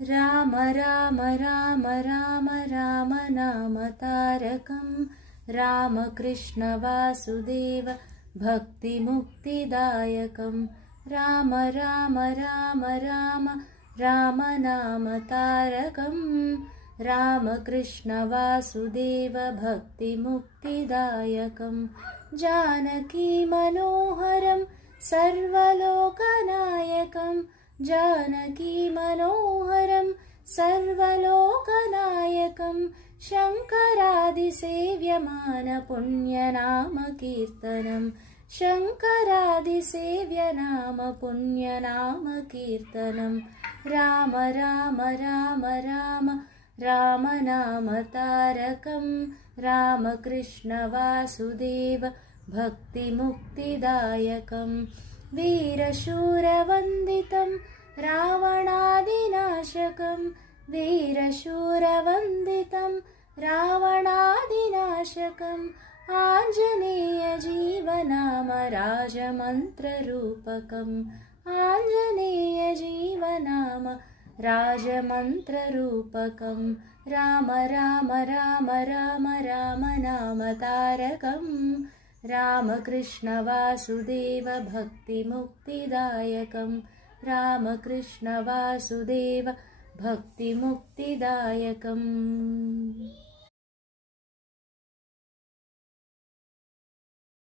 राम राम राम राम राम नाम तारकं रामकृष्ण वासुदेव भक्तिमुक्तिदायकं राम राम राम राम राम नाम तारकं रामकृष्ण वासुदेव भक्तिमुक्तिदायकं जानकी मनोहरं सर्वलोकनायकं जानकी मनोहरं सर्वलोकनायकं शङ्करादिसेव्यमान पुण्यनाम कीर्तनं शङ्करादिसेव्यनाम पुण्यनाम कीर्तनं राम राम राम राम राम नाम तारकं रामकृष्ण वासुदेव भक्तिमुक्तिदायकं वीरशूरवन्दितं रावणादिनाशकं वीरशूरवन्दितं रावणादिनाशकम् आञ्जनेयजीवनाम राजमन्त्ररूपकम् आञ्जनेयजीवनाम राजमन्त्ररूपकं राम राम राम राम राम नाम तारकं रामकृष्ण वासुदेव भक्तिमुक्तिदायकं रामकृष्ण वासुदेव भक्तिमुक्तिदायकम्।